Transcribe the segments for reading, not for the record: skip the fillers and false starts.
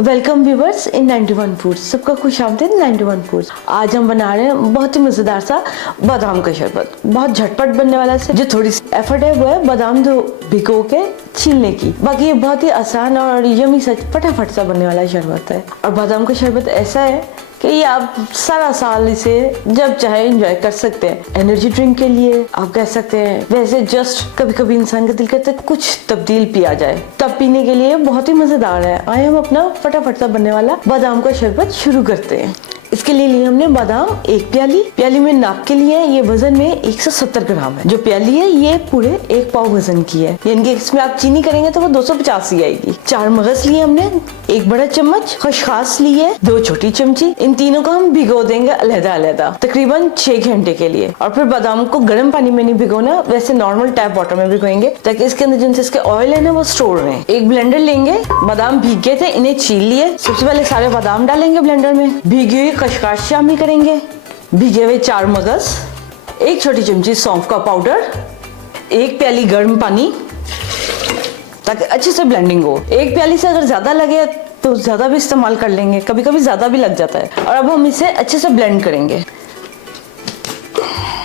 Welcome viewers इन 91 foods. सबका खुश आमदीद 91 फूड्स। आज हम बना रहे हैं बहुत ही मजेदार सा बादाम का शरबत। बहुत झटपट बनने वाला है। जो थोड़ी सी एफर्ट है वो है बादाम को भिगो के छीलने की। बाकी ये बहुत ही आसान और यमी सा फटाफट सा बनने वाला शरबत है। और बादाम का शरबत ऐसा है कि ये आप सारा साल इसे जब चाहे एंजॉय कर सकते हैं। एनर्जी ड्रिंक के लिए आप कह सकते हैं, वैसे जस्ट कभी कभी इंसान का दिल करता है कुछ तब्दील पिया जाए, तब पीने के लिए बहुत ही मजेदार है। आइए हम अपना फटाफट सा बनने वाला बादाम का शरबत शुरू करते हैं। इसके लिए हमने बादाम एक प्याली में नाप के लिए ये वजन में 170 ग्राम है। जो प्याली है ये पूरे 1 पाव वजन की है, यानी कि इसमें आप चीनी करेंगे तो वो 250 ही आएगी। 4 मगज लिए हमने, 1 बड़ा चम्मच खसखस ली है, 2 छोटी चमची। इन तीनों को हम भिगो देंगे अलग-अलग तकरीबन 6 घंटे के लिए। और फिर बादाम को गर्म पानी में नहीं भिगोना, वैसे नॉर्मल टैप वाटर में भिगोएंगे ताकि इसके अंदर जिनसे इसके ऑयल है ना वो स्टोर रहे। एक ब्लेंडर लेंगे, बादाम भीग गए थे इन्हें छील लिए। सबसे पहले सारे बादाम डालेंगे ब्लेंडर में, भीगी हुई खसखस शामिल करेंगे, भीगे हुए 4 मगज, 1 छोटी चमची सौंफ का पाउडर, 1 प्याली गर्म पानी ताकि अच्छे से ब्लेंडिंग हो। 1 प्याली से अगर ज्यादा लगे तो ज्यादा भी इस्तेमाल कर लेंगे, कभी कभी ज्यादा भी लग जाता है। और अब हम इसे अच्छे से ब्लेंड करेंगे।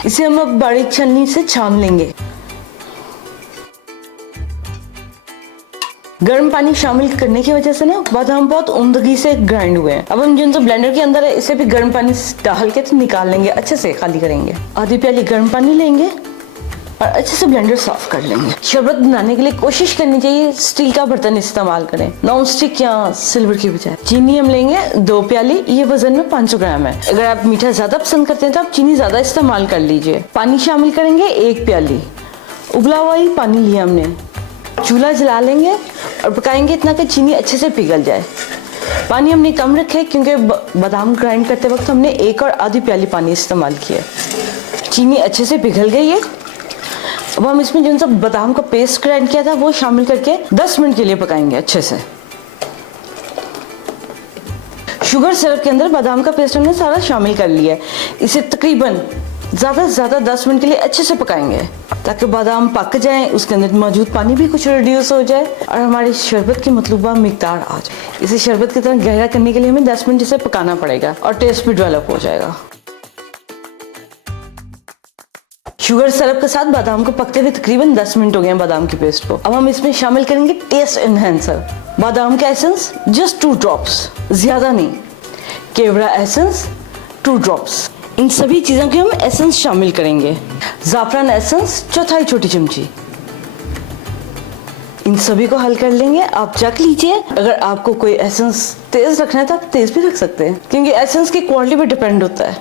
इसे हम अब बारीक छन्नी से छान लेंगे। गर्म पानी शामिल करने की वजह से ना बादाम बहुत उम्दगी से ग्राइंड हुए हैं। अब हम जिन ब्लेंडर के अंदर है इसे भी गर्म पानी डाल के तो निकाल लेंगे, अच्छे से खाली करेंगे। आधी प्याली गर्म पानी लेंगे और अच्छे से ब्लेंडर साफ कर लेंगे। शरबत बनाने के लिए कोशिश करनी चाहिए स्टील का बर्तन इस्तेमाल करें, नॉन स्टिक या सिल्वर की बजाय। चीनी हम लेंगे 2 प्याली, ये वजन में 500 ग्राम है। अगर आप मीठा ज्यादा पसंद करते हैं तो आप चीनी ज्यादा इस्तेमाल कर लीजिए। पानी शामिल करेंगे 1 प्याली, उबला हुआ ही पानी लिया हमने। चूल्हा जला लेंगे और पकाएंगे इतना कि चीनी अच्छे से पिघल जाए। पानी हमने कम रखे क्योंकि बादाम ग्राइंड करते वक्त हमने 1 और आधी प्याली पानी इस्तेमाल किया। चीनी अच्छे से पिघल गई है। अब हम इसमें जिन सब बादाम का पेस्ट ग्राइंड किया था वो शामिल करके 10 मिनट के लिए पकाएंगे अच्छे से। शुगर सिरप के अंदर बादाम का पेस्ट हमने सारा शामिल कर लिया है। इसे तकरीबन ज्यादा से ज्यादा 10 मिनट के लिए अच्छे से पकाएंगे ताकि बादाम पक जाए, उसके अंदर मौजूद पानी भी कुछ रिड्यूस हो जाए और हमारी शरबत की मतलूबा मिकदार आ जाए। इसे शरबत की तरह गहरा करने के लिए हमें 10 मिनट इसे पकाना पड़ेगा और टेस्ट भी डेवलप हो जाएगा। शुगर सिरप के साथ बादाम को पकते हुए तकरीबन 10 मिनट हो गए हैं बादाम की पेस्ट को। अब हम इसमें शामिल करेंगे टेस्ट एनहेंसर, बादाम का एसेंस जस्ट 2 ड्रॉप्स, ज्यादा नहीं। केवड़ा एसेंस 2 ड्रॉप्स। इन सभी चीजों के हम एसेंस शामिल करेंगे। जाफरान एसेंस 1/4 छोटी चमची। इन सभी को हल कर लेंगे। आप चख लीजिए, अगर आपको कोई एसेंस तेज रखना है तो आप तेज भी रख सकते हैं क्योंकि एसेंस की क्वालिटी पे डिपेंड होता है।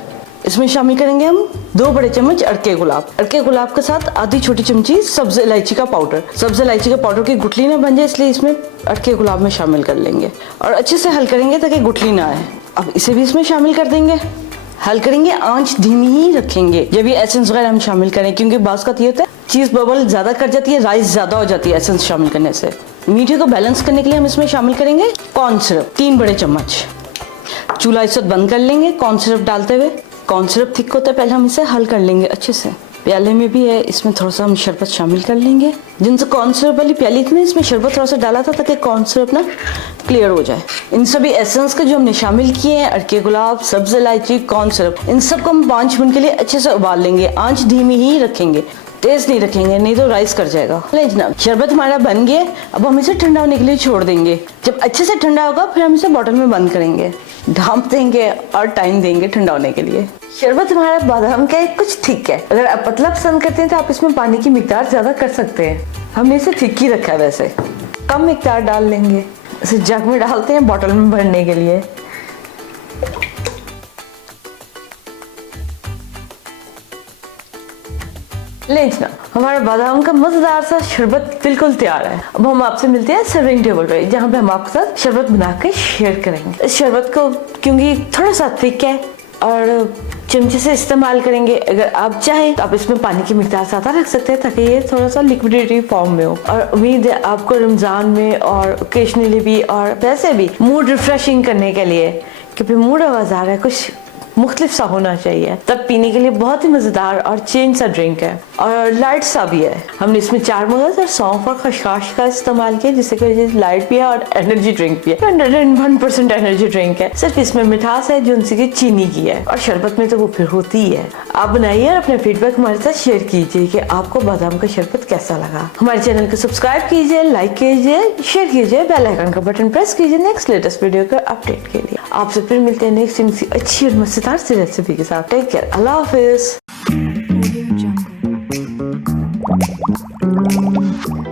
इसमें शामिल करेंगे हम 2 बड़े चम्मच अड़के गुलाब। अड़के गुलाब के साथ आधी छोटी चमची सब्ज इलायची का पाउडर। सब्ज इलायची का पाउडर की गुठली ना बन जाए इसलिए इसमें अड़के गुलाब में शामिल कर लेंगे और अच्छे से हल करेंगे ताकि गुठली ना आए। अब इसे भी इसमें शामिल कर देंगे, हल करेंगे। आंच धीमी ही रखेंगे जब ये एसेंस वगैरह हम शामिल करें क्योंकि बास का ये होता है चीज बबल ज्यादा कर जाती है, राइस ज्यादा हो जाती है एसेंस शामिल करने से। मीठे को बैलेंस करने के लिए हम इसमें शामिल करेंगे कॉर्न सिरप 3 बड़े चम्मच। चूल्हा इस वक्त बंद कर लेंगे कॉर्न सिरप डालते हुए। कॉर्न सिरप थिक होता है, पहले हम इसे हल कर लेंगे अच्छे से। प्याले में भी है, इसमें थोड़ा सा हम शरबत शामिल कर लेंगे। जिनसे कॉर्न सिरप वाली प्याली थी इसमें शरबत थोड़ा सा डाला था ताकि कॉर्न सिरप ना क्लियर हो जाए। इन सभी एसेंस के जो हमने शामिल किए हैं, अड़के गुलाब, सब्ज इलायची, कॉर्न सिरप, इन सबको हम 5 मिनट के लिए अच्छे से उबाल लेंगे। आंच धीमी ही रखेंगे, तेज नहीं रखेंगे नहीं तो राइस कर जाएगा। जनाब शरबत हमारा बन गया। अब हम इसे ठंडा होने के लिए छोड़ देंगे। जब अच्छे से ठंडा होगा फिर हम इसे बॉटल में बंद करेंगे, ढांप देंगे और टाइम देंगे ठंडा होने के लिए। शरबत हमारा बादाम का कुछ थिक है। अगर आप पतला पसंद करते हैं तो आप इसमें पानी की मिकदार ज्यादा कर सकते हैं। हमने इसे थिक ही रखा है, वैसे कम मिकदार डाल लेंगे। इसे जग में डालते हैं बॉटल में भरने के लिए। लेजना हमारा बादाम का मजेदार सा शरबत बिल्कुल तैयार है। अब हम आपसे मिलते हैं सर्विंग टेबल पे जहाँ पे हम आपके साथ शरबत बना के शेयर करेंगे। इस शरबत को क्योंकि थोड़ा सा थिक है और चमचे से इस्तेमाल करेंगे, अगर आप चाहें तो आप इसमें पानी की मिकदार ज्यादा रख सकते हैं ताकि ये थोड़ा सा लिक्विडेटरी फॉर्म में हो। और उम्मीद है आपको रमजान में और ओकेजनली भी और वैसे भी मूड रिफ्रेशिंग करने के लिए, क्योंकि मूड आवाज आ रहा है कुछ मुख्तलिफ सा होना चाहिए, तब पीने के लिए बहुत ही मज़ेदार और चेंज सा ड्रिंक है और लाइट सा भी है। हमने इसमें 4 मगज और सौंफ और खसखस का इस्तेमाल किया, जिससे कि लाइट भी है और एनर्जी ड्रिंक भी है। 101% एनर्जी ड्रिंक है। सिर्फ इसमें मिठास है जो उनसे की चीनी की है, और शरबत में तो वो फिर होती ही है। आप बनाइए और अपने फीडबैक हमारे साथ शेयर कीजिए कि आपको बादाम का शरबत कैसा लगा। हमारे चैनल को सब्सक्राइब कीजिए, लाइक कीजिए, शेयर कीजिए, बेल आइकन का बटन प्रेस कीजिए नेक्स्ट लेटेस्ट वीडियो का अपडेट के लिए। आपसे फिर मिलते हैं नेक्स्ट अच्छी और मजेदार सी रेसिपी के साथ। टेक केयर, अल्लाह हाफिज।